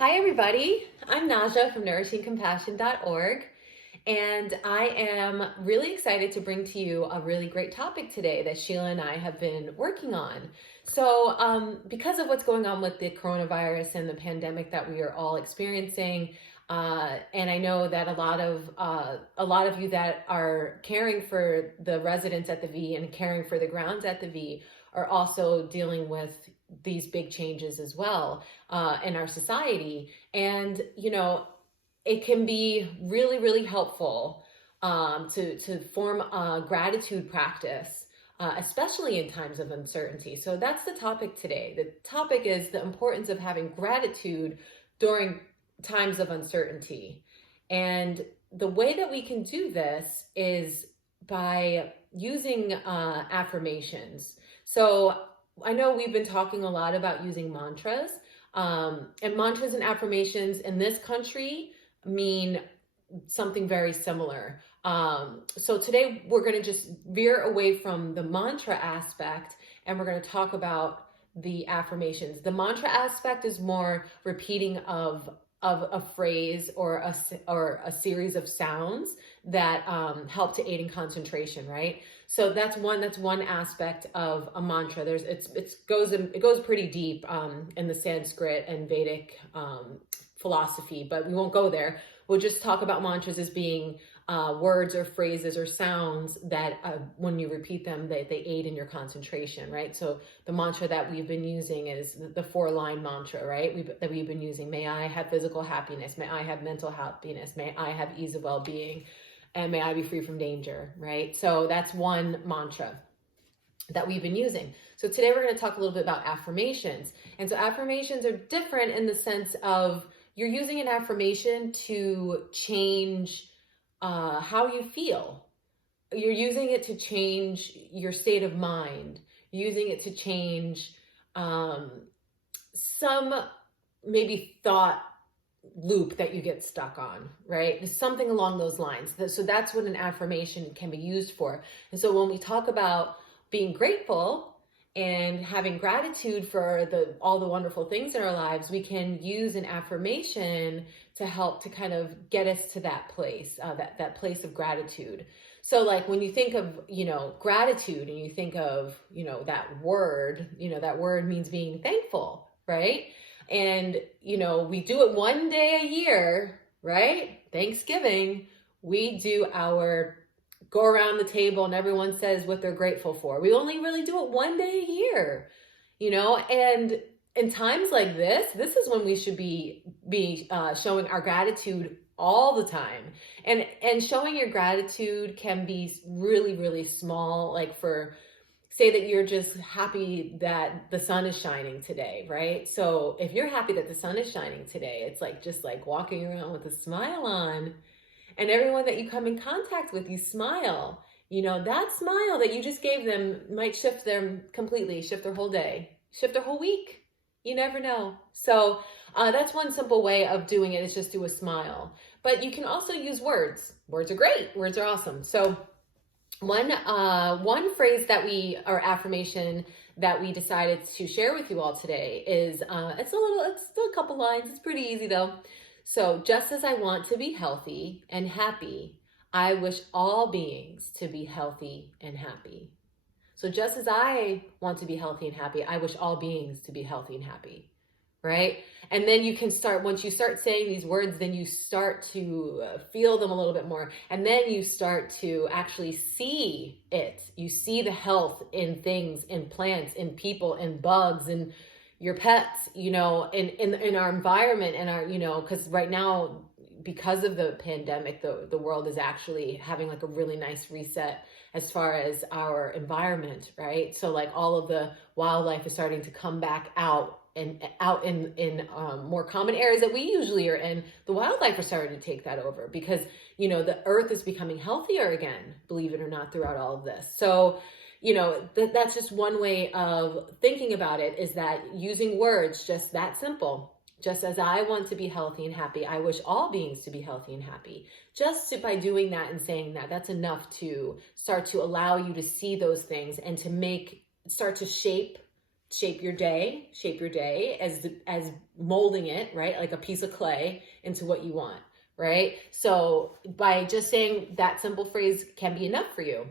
Hi, everybody. I'm Naja from nourishingcompassion.org, and I am really excited to bring to you a really great topic today that Sheila and I have been working on. Because of what's going on with the coronavirus and the pandemic that we are all experiencing, and I know that a lot of you that are caring for the residents at the V and caring for the grounds at the V are also dealing with these big changes as well in our society. And, it can be really, really helpful to form a gratitude practice, especially in times of uncertainty. So that's the topic today. The topic is the importance of having gratitude during times of uncertainty. And the way that we can do this is by using affirmations. So I know we've been talking a lot about using mantras, and mantras and affirmations in this country mean something very similar. So today we're going to just veer away from the mantra aspect and we're going to talk about the affirmations. The mantra aspect is more repeating of a phrase or a series of sounds that help to aid in concentration, right? So that's one aspect of a mantra. It goes pretty deep in the Sanskrit and Vedic philosophy, but we won't go there. We'll just talk about mantras as being words or phrases or sounds that when you repeat them, they aid in your concentration, right? So the mantra that we've been using is the 4-line mantra, right? That we've been using. May I have physical happiness. May I have mental happiness. May I have ease of well-being. And may I be free from danger, right? So that's one mantra that we've been using. So today we're going to talk a little bit about affirmations. And so affirmations are different in the sense of you're using an affirmation to change how you feel. You're using it to change your state of mind. You're using it to change some maybe thought loop that you get stuck on, right? Something along those lines. So that's what an affirmation can be used for. And so when we talk about being grateful and having gratitude for all the wonderful things in our lives, we can use an affirmation to help to kind of get us to that place, that place of gratitude. So like when you think of, gratitude and you think of, that word means being thankful, right? And, we do it one day a year, right? Thanksgiving, we do our go around the table and everyone says what they're grateful for. We only really do it one day a year, and in times like this is when we should be showing our gratitude all the time. And showing your gratitude can be really, really small, like say that you're just happy that the sun is shining today, right? So if you're happy that the sun is shining today, it's like just like walking around with a smile on, and everyone that you come in contact with, you smile. That smile that you just gave them might shift them completely, shift their whole day, shift their whole week. You never know. So that's one simple way of doing it, is just do a smile. But you can also use words. Words are great. Words are awesome. So one phrase or affirmation that we decided to share with you all today is, it's still a couple lines. It's pretty easy though. So just as I want to be healthy and happy, I wish all beings to be healthy and happy. So just as I want to be healthy and happy, I wish all beings to be healthy and happy, right? And then once you start saying these words, then you start to feel them a little bit more. And then you start to actually see it. You see the health in things, in plants, in people, in bugs, in your pets, in our environment and our, because right now, because of the pandemic, the world is actually having like a really nice reset as far as our environment, right? So like all of the wildlife is starting to come back out and out in more common areas that we usually are in. The wildlife are starting to take that over because, the earth is becoming healthier again, believe it or not, throughout all of this. So, that's just one way of thinking about it, is that using words just that simple. Just as I want to be healthy and happy, I wish all beings to be healthy and happy. By doing that and saying that, that's enough to start to allow you to see those things and to start to shape shape your day as molding it, right? Like a piece of clay into what you want, right? So by just saying that simple phrase can be enough for you.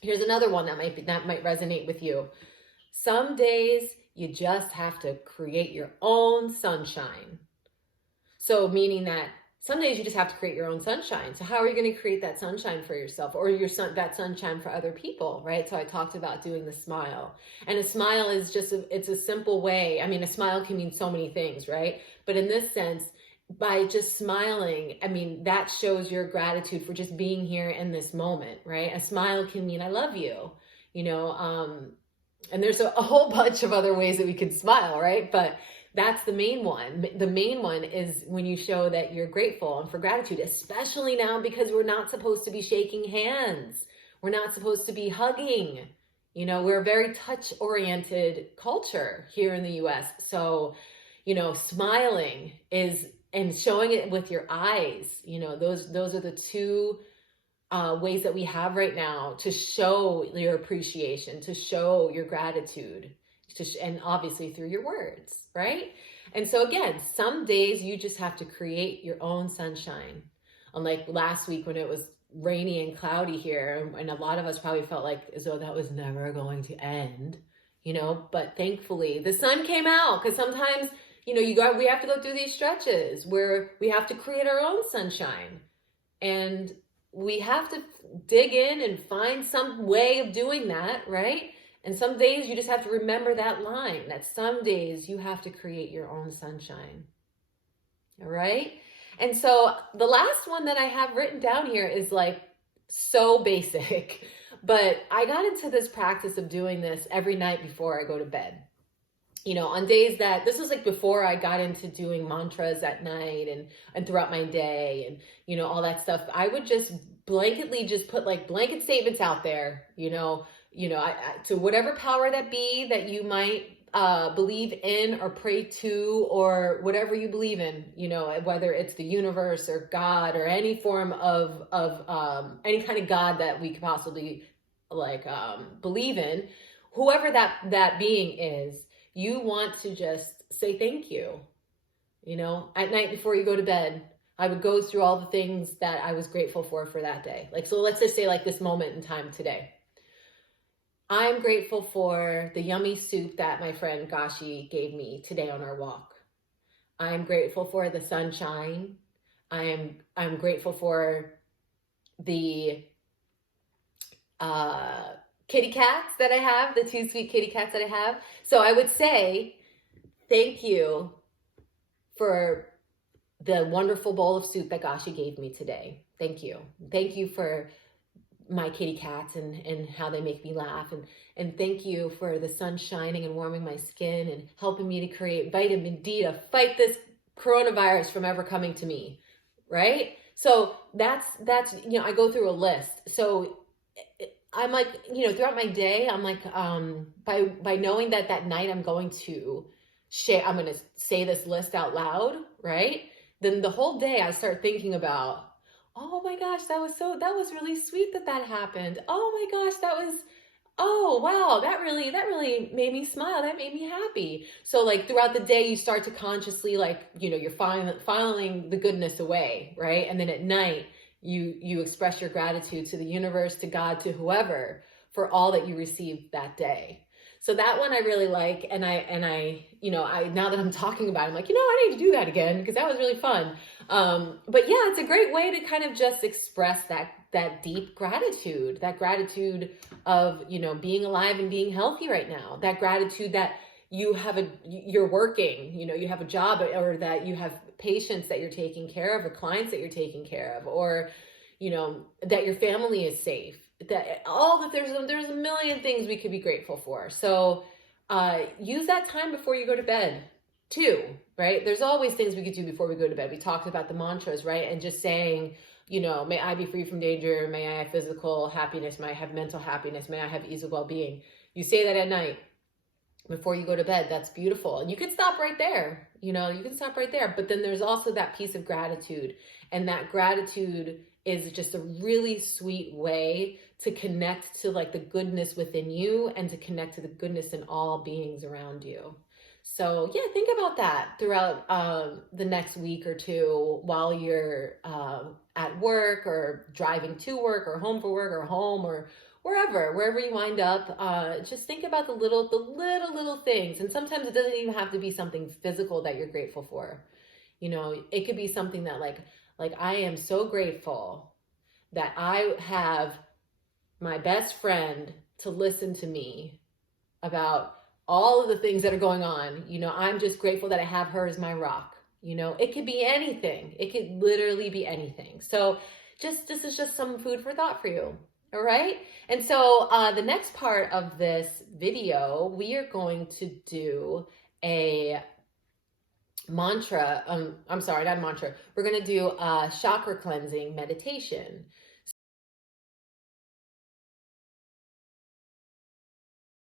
Here's another one that might resonate with you. Some days you just have to create your own sunshine. So meaning that some days you just have to create your own sunshine. So how are you going to create that sunshine for yourself, or that sunshine for other people, right? So I talked about doing the smile. And a smile is it's a simple way. I mean, a smile can mean so many things, right? But in this sense, by just smiling, I mean, that shows your gratitude for just being here in this moment, right? A smile can mean I love you, and there's a whole bunch of other ways that we can smile, right? But that's the main one. The main one is when you show that you're grateful and for gratitude, especially now because we're not supposed to be shaking hands. We're not supposed to be hugging. We're a very touch-oriented culture here in the US. So, smiling and showing it with your eyes, those are the two ways that we have right now to show your appreciation, to show your gratitude, and obviously through your words, right? And so again, some days you just have to create your own sunshine. Unlike last week when it was rainy and cloudy here, and a lot of us probably felt like as though that was never going to end, but thankfully the sun came out, because sometimes, we have to go through these stretches where we have to create our own sunshine, and we have to dig in and find some way of doing that, right? And some days you just have to remember that line, that some days you have to create your own sunshine. All right? And so the last one that I have written down here is like so basic, but I got into this practice of doing this every night before I go to bed. On days that, this was like before I got into doing mantras at night and throughout my day and, all that stuff, I would just blanketly just put like blanket statements out there, to whatever power that be that you might believe in or pray to, or whatever you believe in, whether it's the universe or God or any form of any kind of God that we could possibly believe in, whoever that being is, you want to just say thank you. At night before you go to bed, I would go through all the things that I was grateful for that day. So let's just say this moment in time today. I'm grateful for the yummy soup that my friend Gashi gave me today on our walk. I'm grateful for the sunshine. I'm grateful for the kitty cats that I have, the two sweet kitty cats that I have. So I would say thank you for the wonderful bowl of soup that Gashi gave me today. Thank you. Thank you for my kitty cats and how they make me laugh. And thank you for the sun shining and warming my skin and helping me to create vitamin D to fight this coronavirus from ever coming to me, right? So that's I go through a list. So I'm like, throughout my day, I'm like, by knowing that night I'm going to say this list out loud, right? Then the whole day I start thinking about, oh my gosh, that was really sweet that happened. Oh my gosh, oh wow, that really made me smile. That made me happy. So throughout the day, you start to consciously you're filing the goodness away, right? And then at night, you express your gratitude to the universe, to God, to whoever, for all that you received that day. So that one I really like, and I now that I'm talking about it, I'm like, I need to do that again because that was really fun. But yeah, it's a great way to kind of just express that deep gratitude, that gratitude of, being alive and being healthy right now, that gratitude that you're working, you have a job, or that you have patients that you're taking care of, or clients that you're taking care of, or, that your family is safe, there's a million things we could be grateful for. So, use that time before you go to bed too, right? There's always things we could do before we go to bed. We talked about the mantras, right? And just saying, may I be free from danger. May I have physical happiness. May I have mental happiness. May I have ease of well-being. You say that at night before you go to bed. That's beautiful. And you can stop right there. You can stop right there. But then there's also that piece of gratitude. And that gratitude is just a really sweet way to connect to like the goodness within you and to connect to the goodness in all beings around you. So yeah, think about that throughout the next week or two while you're at work or driving to work or home for work or home or wherever you wind up. Just think about the little things. And sometimes it doesn't even have to be something physical that you're grateful for. You know, it could be something that like I am so grateful that I have my best friend to listen to me about all of the things that are going on. You know, I'm just grateful that I have her as my rock. You know, it could be anything. It could literally be anything. So this is just some food for thought for you. All right. And so the next part of this video, we are going to do a mantra. I'm sorry, not mantra. We're going to do a chakra cleansing meditation.